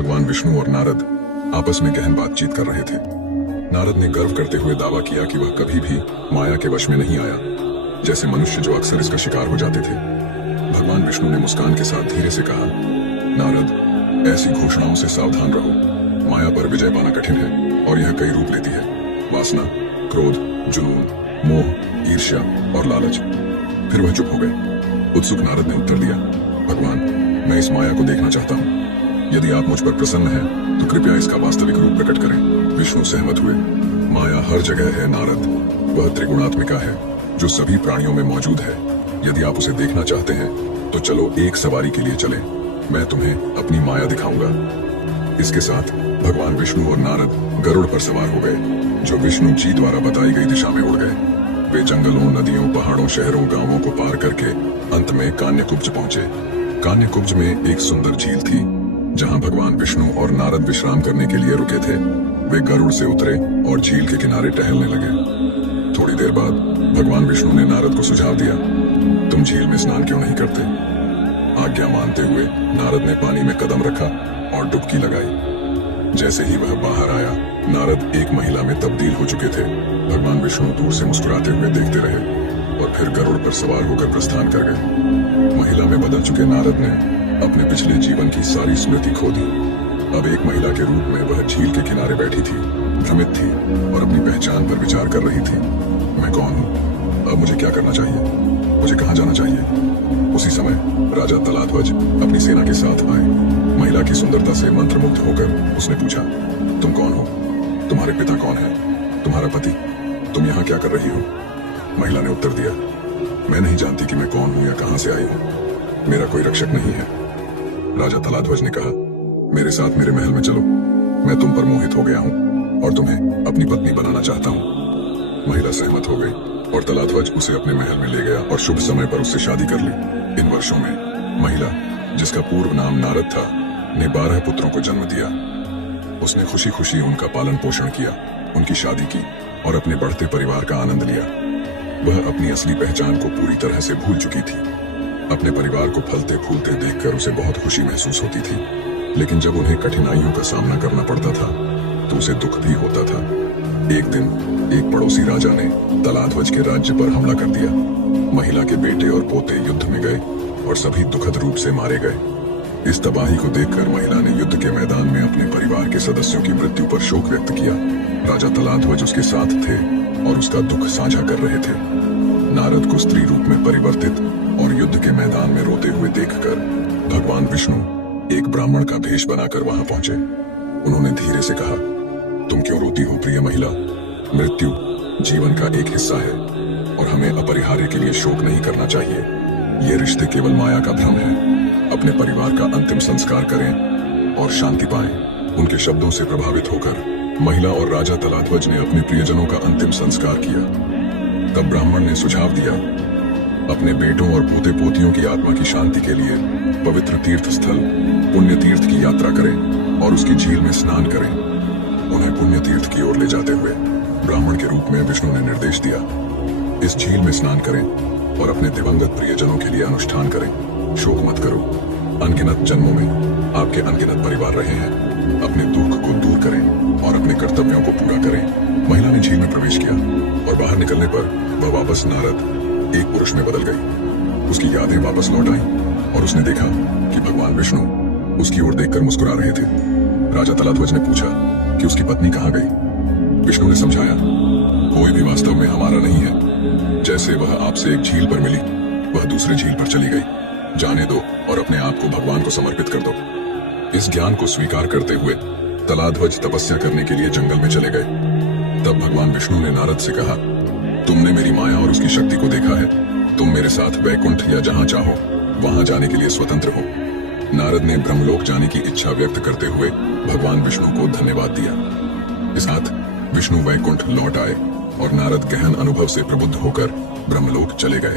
भगवान विष्णु और नारद आपस में गहन बातचीत कर रहे थे। नारद ने गर्व करते हुए दावा किया कि वह कभी भी माया के वश में नहीं आया, जैसे मनुष्य जो अक्सर इसका शिकार हो जाते थे। भगवान विष्णु ने मुस्कान के साथ धीरे से कहा, नारद, ऐसी घोषणाओं से सावधान रहो। माया पर विजय पाना कठिन है और यह कई रूप लेती है। वासना, क्रोध, जुनून, मोह, ईर्ष्या और लालच। फिर वह चुप हो गए। उत्सुक नारद ने उत्तर दिया, भगवान, मैं इस माया को देखना चाहता हूँ। यदि आप मुझ पर प्रसन्न हैं, तो कृपया इसका वास्तविक रूप प्रकट करें। विष्णु सहमत हुए। माया हर जगह है नारद। वह त्रिगुणात्मिका है जो सभी प्राणियों में मौजूद है। यदि आप उसे देखना चाहते हैं तो चलो एक सवारी के लिए चलें। मैं तुम्हें अपनी माया दिखाऊंगा। इसके साथ भगवान विष्णु और नारद गरुड़ पर सवार हो गए, जो विष्णु जी द्वारा बताई गई दिशा में उड़ गए। वे जंगलों, नदियों, पहाड़ों, शहरों, गांवों को पार करके अंत में कान्यकुब्ज पहुंचे। कान्यकुब्ज में एक सुंदर झील थी, जहां भगवान विष्णु और नारद विश्राम करने के लिए रुके थे। वे गरुड़ से उतरे और झील के किनारे टहलने लगे। थोड़ी देर बाद भगवान विष्णु ने नारद को सुझाव दिया, तुम झील में स्नान क्यों नहीं करते? आज्ञा मानते हुए नारद ने पानी में कदम रखा और डुबकी लगाई। जैसे ही वह बाहर आया, नारद एक महिला में तब्दील हो चुके थे। भगवान विष्णु दूर से मुस्कुराते हुए देखते रहे और फिर गरुड़ पर सवार होकर प्रस्थान कर गए। महिला में बदल चुके नारद ने अपने पिछले जीवन की सारी स्मृति खो दी। अब एक महिला के रूप में वह झील के किनारे बैठी थी, भ्रमित थी और अपनी पहचान पर विचार कर रही थी। मैं कौन हूँ? अब मुझे क्या करना चाहिए? मुझे कहाँ जाना चाहिए? उसी समय राजा तलाध्वज अपनी सेना के साथ आए। महिला की सुंदरता से मंत्रमुग्ध होकर उसने पूछा, तुम कौन हो? तुम्हारे पिता कौन है? तुम्हारा पति? तुम यहाँ क्या कर रही हो? महिला ने उत्तर दिया, मैं नहीं जानती कि मैं कौन हूँ या कहाँ से आई हूँ। मेरा कोई रक्षक नहीं है। राजा तलाध्वज ने कहा, मेरे साथ मेरे महल में चलो। मैं तुम पर मोहित हो गया हूँ और तुम्हें अपनी पत्नी बनाना चाहता हूँ। महिला सहमत हो गई और तलाध्वज उसे अपने महल में ले गया और शुभ समय पर उससे शादी कर ली। इन वर्षों में महिला, जिसका पूर्व नाम नारद था, ने 12 पुत्रों को जन्म दिया। उसने खुशी खुशी उनका पालन पोषण किया, उनकी शादी की और अपने बढ़ते परिवार का आनंद लिया। वह अपनी असली पहचान को पूरी तरह से भूल चुकी थी। अपने परिवार को फलते फूलते देखकर उसे बहुत खुशी महसूस होती थी, लेकिन जब उन्हें कठिनाइयों का सामना करना पड़ता था तो उसे दुख भी होता था। एक दिन एक पड़ोसी राजा ने तलाध्वज के राज्य पर हमला कर दिया। महिला के बेटे और पोते युद्ध में गए और सभी दुखद रूप से मारे गए। इस तबाही को देखकर महिला ने युद्ध के मैदान में अपने परिवार के सदस्यों की मृत्यु पर शोक व्यक्त किया। राजा तलाध्वज उसके साथ थे और उसका दुख साझा कर रहे थे। नारद को स्त्री रूप में परिवर्तित और युद्ध के मैदान में रोते हुए देखकर भगवान विष्णु एक ब्राह्मण का भेष बनाकर वहां पहुंचे। उन्होंने धीरे से कहा, तुम क्यों रोती हो प्रिय महिला? मृत्यु जीवन का एक हिस्सा है और हमें अपरिहार्य के लिए शोक नहीं करना चाहिए। ये रिश्ते केवल माया का भ्रम है। अपने परिवार का अंतिम संस्कार करें और शांति पाएं। उनके शब्दों से प्रभावित होकर महिला और राजा तलाध्वज ने अपने प्रियजनों का अंतिम संस्कार किया। तब ब्राह्मण ने सुझाव दिया, अपने बेटों और पोते पोतियों की आत्मा की शांति के लिए पवित्र तीर्थ स्थल पुण्य तीर्थ की यात्रा करें और उसकी झील में स्नान करें। उन्हें पुण्य तीर्थ की ओर ले जाते हुए ब्राह्मण के रूप में विष्णु ने निर्देश दिया, इस झील में स्नान करें और अपने दिवंगत प्रियजनों के लिए अनुष्ठान करें। शोक मत करो, अनगिनत जन्मों में आपके अनगिनत परिवार रहे हैं। अपने दुख को दूर करें और अपने कर्तव्यों को पूरा करें। महिला ने झील में प्रवेश किया और बाहर निकलने पर वह वापस नारद एक पुरुष में बदल गई। उसकी यादें वापस लौट आईं और उसने देखा कि भगवान विष्णु उसकी ओर देखकर मुस्कुरा रहे थे। राजा तलाध्वज ने पूछा कि उसकी पत्नी कहाँ गई? विष्णु ने समझाया, कोई भी वास्तव में हमारा नहीं है। जैसे वह आपसे एक झील पर मिली, वह दूसरे झील पर चली गई। जाने दो और अपने आप को भगवान को समर्पित कर दो। इस ज्ञान को स्वीकार करते हुए तलाध्वज तपस्या करने के लिए जंगल में चले गए। तब भगवान विष्णु ने नारद से कहा, तुमने मेरी माया और उसकी शक्ति को देखा है। तुम मेरे साथ वैकुंठ या जहां चाहो वहां जाने के लिए स्वतंत्र हो। नारद ने ब्रह्मलोक जाने की इच्छा व्यक्त करते हुए भगवान विष्णु को धन्यवाद दिया। इस साथ विष्णु वैकुंठ लौट आए और नारद गहन अनुभव से प्रबुद्ध होकर ब्रह्मलोक चले गए।